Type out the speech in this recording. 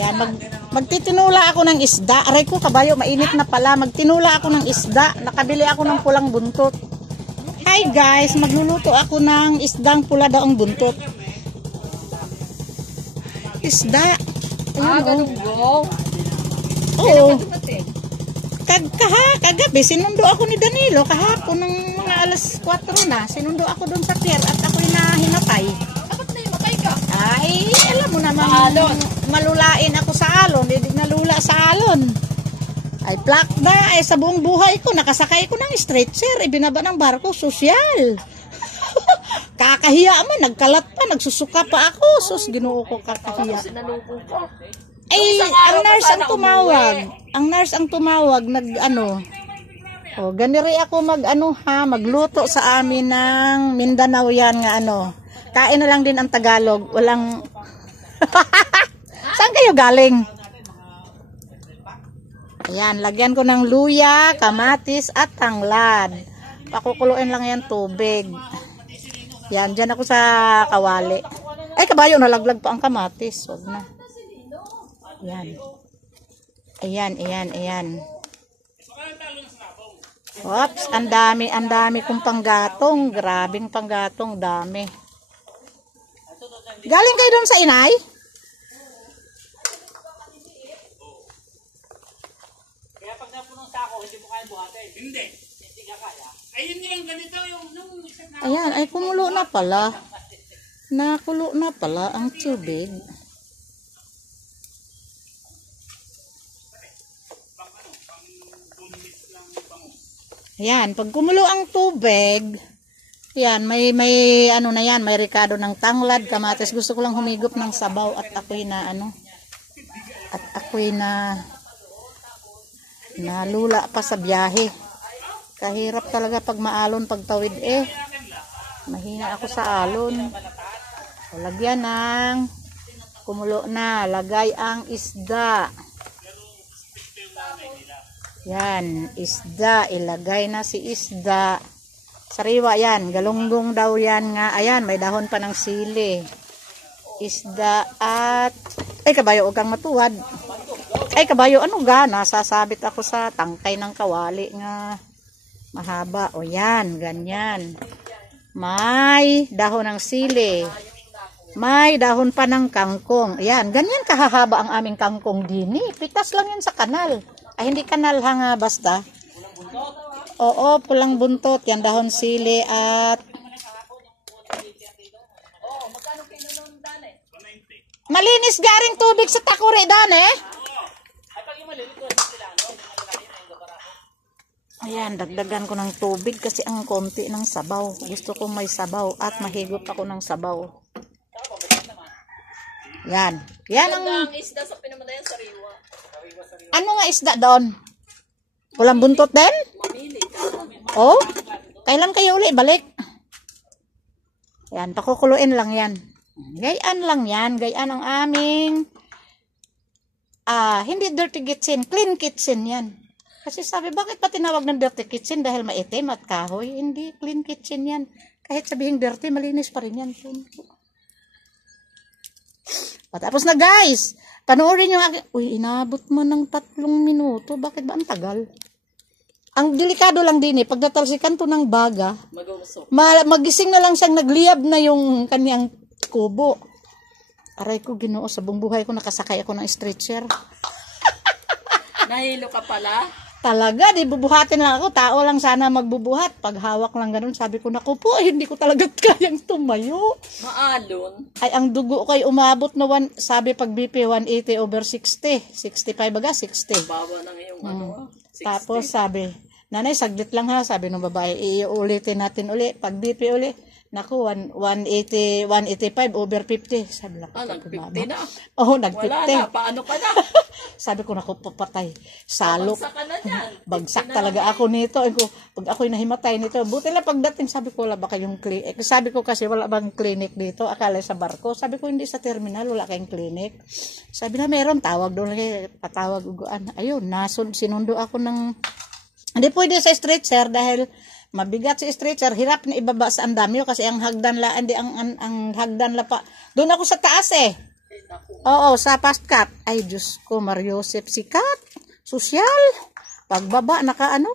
Yan, magtitinula ako ng isda. Aray ko, kabayo, mainit na pala. Magtinula ako ng isda. Nakabili ako ng pulang buntot. Hi guys, magluluto ako ng isdang pula daong buntot. Isda. Ayun, Oo. Kagabi, sinundo ako ni Danilo kahapon ng mga alas 4 na. Sinundo ako doon sa pier at ako'y nahinapay. Bakit nahimatay ka? Ay, alam mo naman, malulain ako sa alon. Hindi nalula sa alon. Ay, plak na. Ay, sa buong buhay ko, nakasakay ko ng stretcher. Ibinaba ng barko, sosyal. Kakahiya man, nagkalat pa, nagsusuka pa ako. Sus, ginoo ko kakahiya. Ay, ang nurse ang tumawag. Ang nurse ang tumawag, O, ganiri ako magluto sa amin ng Mindanao yan nga Kain na lang din ang Tagalog. Walang... Saan kayo galing? Ayan, lagyan ko ng luya, kamatis, at tanglad. Pakukuluin lang yan tubig. Yan, dyan ako sa kawali. Ay, kabayo, nalaglag pa ang kamatis. Huwag na. Ayan. Oops, ang dami kong panggatong. Grabing panggatong, dami. Galing kayo doon sa inay? Kaya pag napunong sako, hindi mo kaya buhatin. Hindi ka kaya. Ayun nilang ganito yung Ayan, ay kumulo na pala. Nakulo na pala ang tubig. Ayan, pag kumulo ang tubig, yan, may na yan, may ricado ng tanglad, kamatis. Gusto ko lang humigop ng sabaw at ako'y nalula pa sa biyahe. Kahirap talaga pag maalon, pag tawid Mahina ako sa alon. O, lagyan ng kumulo na, lagay ang isda. Yan, isda, ilagay na si isda. Sariwa yan, galunggong daw yan nga. Ayan, may dahon pa ng sili. Isda at... Ay, kabayo, huwag kang matuwad. Ay, kabayo, nasasabit ako sa tangkay ng kawali nga mahaba. O yan, ganyan. May dahon ng sili. May dahon pa ng kangkong. Ayan, ganyan kahahaba ang aming kangkong dini. Pitas lang yan sa kanal. Ay, hindi kanal hanga basta. Oo, pulang buntot. Yan, dahon sili at... Malinis garing tubig sa takuri, dane. Ayan, dagdagan ko ng tubig kasi ang konti ng sabaw. Gusto ko may sabaw at mahigop ako ng sabaw. Yan. Yan ang isda sa pinamatayan sariwa. Ano nga isda doon? Pulang buntot din? Oh? Kailan kayo uli balik? Yan, pakukuluin lang yan. Gayaan lang yan. Gayaan ang aming hindi dirty kitchen. Clean kitchen yan. Kasi sabi, bakit pa tinawag ng dirty kitchen? Dahil maitim at kahoy. Hindi, clean kitchen yan. Kahit sabihin dirty, malinis pa rin yan. Tapos na guys. Panoorin yung akin. Uy, inabot mo ng 3 minuto. Bakit ba ang tagal? Ang delikado lang din pag natalsikan to ng baga, magising na lang siyang nagliyab na yung kanyang kubo. Aray ko, Ginoo, sa buong buhay ko nakasakay ako ng stretcher. Nahilo ka pala? Talaga, di bubuhatin lang ako. Tao lang sana magbubuhat. Pag hawak lang ganun, sabi ko, naku po, hindi ko talaga kayang tumayo. Maalon? Ay, ang dugo ko ay umabot na sabi pag BP 180/60. 65 baga, 60. Bawa ng iyong 60. Tapos sabi, nanay, saglit lang ha, sabi ng babae, iulitin natin uli. Pag BP uli, naku, 185/50. Sabi lang, nag-50 na. Oo, nag-50. Wala na, paano ka na? Sabi ko, naku, papatay. Salok. Bagsak ka na dyan. Bagsak talaga ako nito. Pag ako'y nahimatay nito, buti lang pagdating, sabi ko, wala ba kayong clinic? Sabi ko kasi, wala bang clinic dito? Akala sa barko. Sabi ko, hindi sa terminal, wala kayong clinic. Sabi na, meron, tawag doon lagi, patawag uguan. Ayun, sinundo ako ng, hindi pwede sa stretcher dahil mabigat si stretcher, hirap na ibaba sa andamyo kasi ang hagdan la, hindi ang hagdan la pa. Doon ako sa taas Ay, naku. Oo, sa paskat. Ay, Diyos ko, Mariosep, sikat. Sosyal. Pagbaba, naka ano?